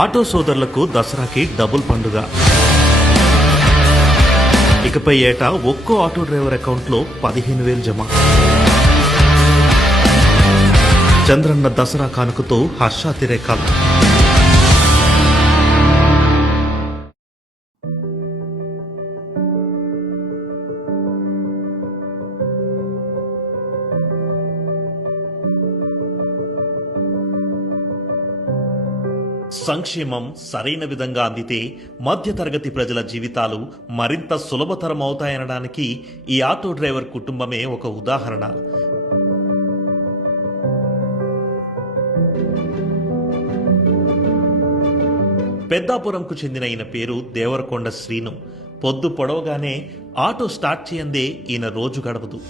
Auto సోదరులకు దసరాకి double పండుగ. ఇకపై ఏటా ఒక్కో ఆటో డ్రైవర్ అకౌంట్లో పదిహేను వేలు జమ. చంద్రన్న దసరా కానుకతో హర్షాతిరేకాలు. సంక్షేమం సరైన విధంగా అందితే మధ్యతరగతి ప్రజల జీవితాలు మరింత సులభతరం అవుతాయనడానికి ఈ ఆటో డ్రైవర్ కుటుంబమే ఒక ఉదాహరణ. పెద్దాపురంకు చెందిన ఈయన పేరు దేవరకొండ శ్రీను. పొద్దు పొడవగానే ఆటో స్టార్ట్ చేయందే ఈయన రోజు గడవదు.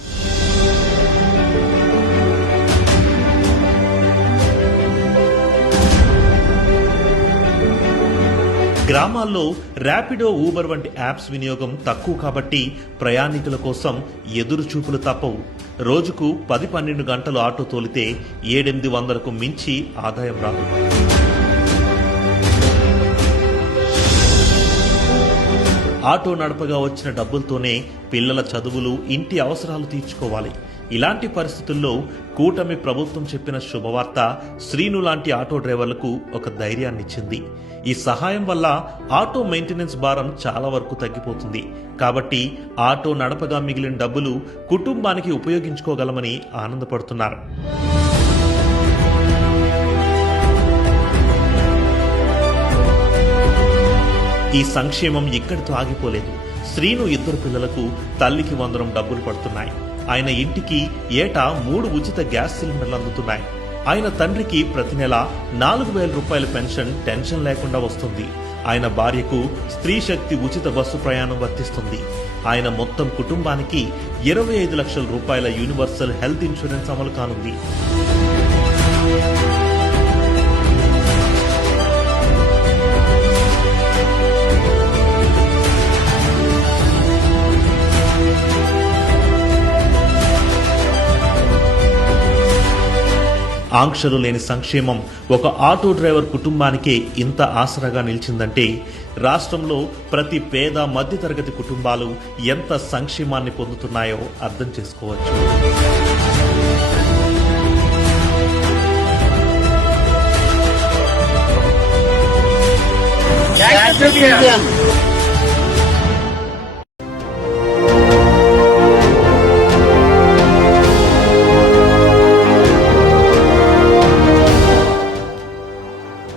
గ్రామాల్లో ర్యాపిడో ఊబర్ వంటి యాప్స్ వినియోగం తక్కువ కాబట్టి ప్రయాణికుల కోసం ఎదురు చూపులు తప్పవు. రోజుకు పది పన్నెండు గంటలు ఆటో తోలితే ఏడెనిమిది వందలకు మించి ఆదాయం రాదు. ఆటో నడపగా వచ్చిన డబ్బులతోనే పిల్లల చదువులు ఇంటి అవసరాలు తీర్చుకోవాలి. ఇలాంటి పరిస్థితుల్లో కూటమి ప్రభుత్వం చెప్పిన శుభవార్త శ్రీను లాంటి ఆటో డ్రైవర్లకు ఒక ధైర్యాన్నిచ్చింది. ఈ సహాయం వల్ల ఆటో మెయింటెనెన్స్ భారం చాలా వరకు తగ్గిపోతుంది. కాబట్టి ఆటో నడపగా మిగిలిన డబ్బులు కుటుంబానికి ఉపయోగించుకోగలమని ఆనందపడుతున్నారు. ఈ సంక్షేమం ఇక్కడితో ఆగిపోలేదు. శ్రీను ఇద్దరు పిల్లలకు తల్లికి వందరం డబ్బులు పడుతున్నాయి. ఆయన ఇంటికి ఏటా మూడు ఉచిత గ్యాస్ సిలిండర్లు అందుతున్నాయి. ఆయన తండ్రికి ప్రతి నెల నాలుగు వేల రూపాయల పెన్షన్ టెన్షన్ లేకుండా వస్తుంది. ఆయన భార్యకు స్త్రీ శక్తి ఉచిత బస్సు ప్రయాణం వర్తిస్తుంది. ఆయన మొత్తం కుటుంబానికి ఇరవై ఐదు లక్షల రూపాయల యూనివర్సల్ హెల్త్ ఇన్సూరెన్స్ అమలు కానుంది. ఆంక్షలు లేని సంక్షేమం ఒక ఆటో డ్రైవర్ కుటుంబానికే ఇంత ఆసరాగా నిలిచిందంటే రాష్ట్రంలో ప్రతి పేద మధ్యతరగతి కుటుంబాలు ఎంత సంక్షేమాన్ని పొందుతున్నాయో అర్థం చేసుకోవచ్చు.